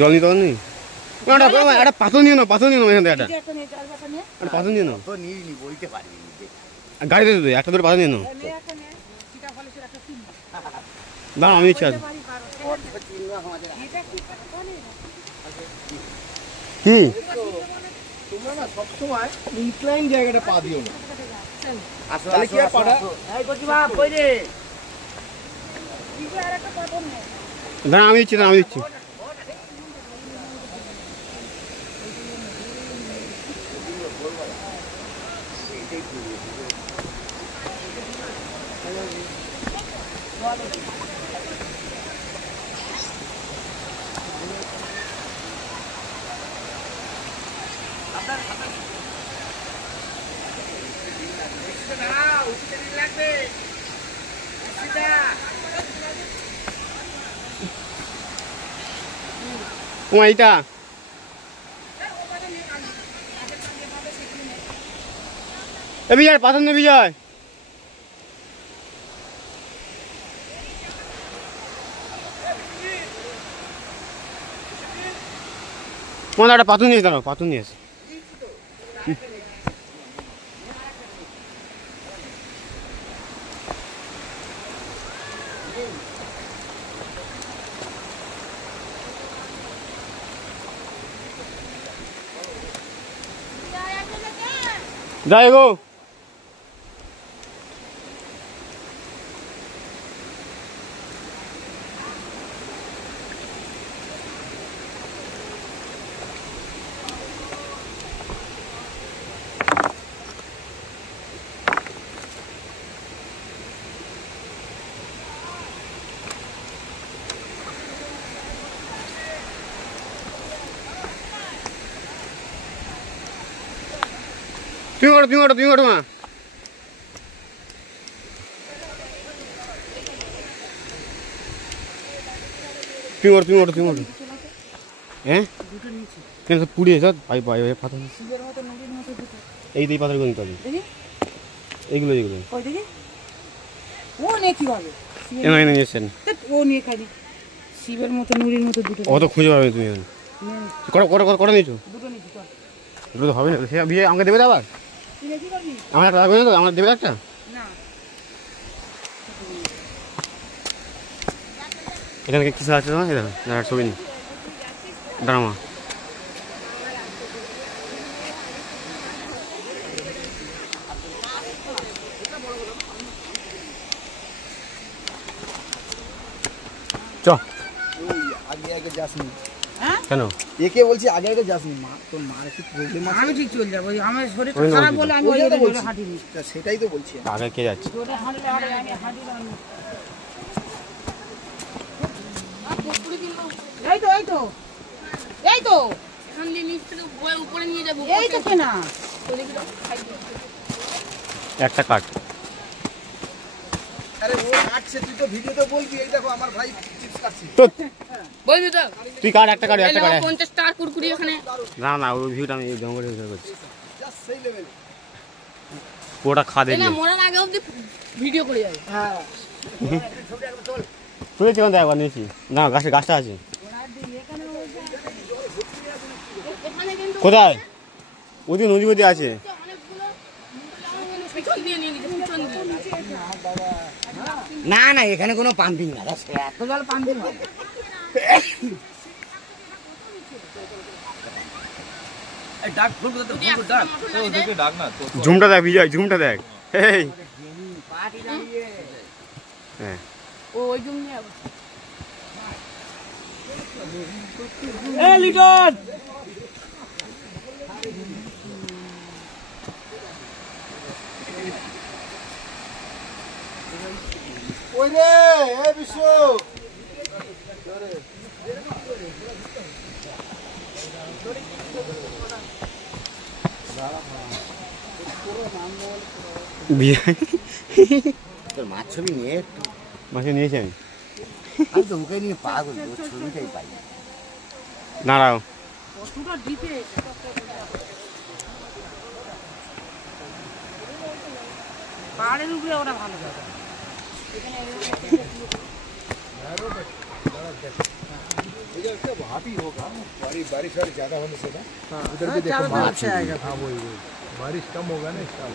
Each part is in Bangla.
জল নিতে পারেনি একটা পাথর নিয়ে নাও, পাথর নিয়ে নাও এখান থেকে একটা পাথর নিয়ে নাও। গাড়িতে তো একটা ধরে পাথর নিয়ে নাও। দাঁড়া আমি ইচ্ছা কি তোমরা না সবসময় ইনক্লাইন জায়গাটা পা দিও না। তাহলে কি আর পাটা দাঁড়া আমি দিচ্ছি, আমি দিচ্ছি। ও এইটা এ বিজয় পাথর নে বিজয়। তোমার একটা পাথর নিয়ে দাঁড়াও, পাথর নিয়ে আসে। যাই গো তুমি ওঠো মা। তুমি ওঠো হ্যাঁ কেন পুড়িয়ে যা পাই পাই পাথর এই দিই পাথরগুলো নিতে হবে এইগুলো যেগুলো নিয়েছেন শিবের মতো নুরির মতো দুটো অত খুঁজে পাবে তুমি কটা নিয়েছো? দুটো তো হবে না, সে বিয়ে আমাকে দেবে আবার? আমার একটা লাগবে না তো, আমার দেবে একটা? এখানে কিছু আছে তোমার? দাঁড়া ছবি নি, দাঁড়া মা। চ আগে যাসনি কেন? একে বলছি আগে যাসনি, মা তোর মার একটু প্রবলেম আছে। আমি ঠিক চলে যাবো, আমার শরীর খারাপ বলে আমি ওই জন্য হাঁটিনি। সেটাই তো বলছি আগে কে যাচ্ছে? এই তো এখান দিয়ে নিচ থেকে উপরে নিয়ে যাবো, এই তো কেনা একটা কাট। আরে ও কাটছে, তুই তো ভিডিওতে বলবি এই দেখো আমার ভাই চিপস কাটছে। তো বলবি তো তুই কাট, একটা কাট। 50 টাকা কুরকুরি এখানে। না ওই ভিউটা আমি জঙ্গলে ভিডিও করছি, জাস্ট সেই লেভেল। পুরোটা খা দেখি না মরার আগে অবধি ভিডিও করে যাবে। হ্যাঁ তুই কেমন দেখ একবার নিয়েছি না, গাছটা আছে কোথায়? ওদিকে নদী মধ্যে আছে। না এখানে কোনো পাম্পিং না, এত জল পাম্পিং হয়। ঝুমটা দেখ বিজয়, ঝুমটা দেখ। এই হ্যাঁ ওই জুম নিয়ে লিটন ওই রে এই বিশ্ব তোর মাছ ছবি নিয়ে মাছে নিয়েছি আমি তো ওকে নিয়ে পাগল, ছবিটাই পাই। দাঁড়াও পাহাড়ের উপরে ওরা ভালো জায়গা। अभी होगा बारिश वारिश ज्यादा होने से ना उधर हाँ, भी देखो चारों तरफ मार्च से आएगा। हाँ वही बारिश कम होगा ना इस साल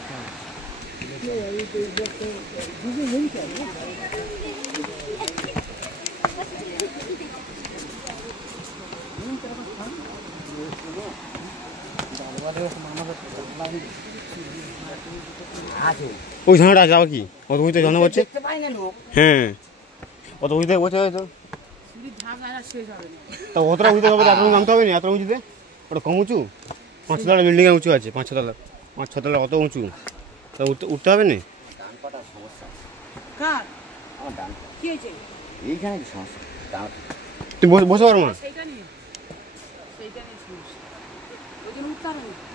আছে ওই ঝাঁটা যাও কি অত উঁচুতে ঝাঁটা হচ্ছে দেখতে পাই না লোক হ্যাঁ অত উঁচুতে বসে হয়তো সিঁড়ির ধাপ আর শেষ হবে না। তা অতটা উঁচুতে হবে এত নামতে হবে না এত উঁচুতে ওটা কম উঁচু 5 তলা বিল্ডিংয়ে উঁচু আছে 5-6 তলা 5-6 তলা অত উঁচু তা উঠতে হবে না ডান পাটা সমস্যা কার? আমার ডান কি হয়েছে? এইখানে কি সমস্যা ডান তুই বসে পারো না সেইটা নিয়ে সমস্যা। ওই জন্য উঠতে হবে না।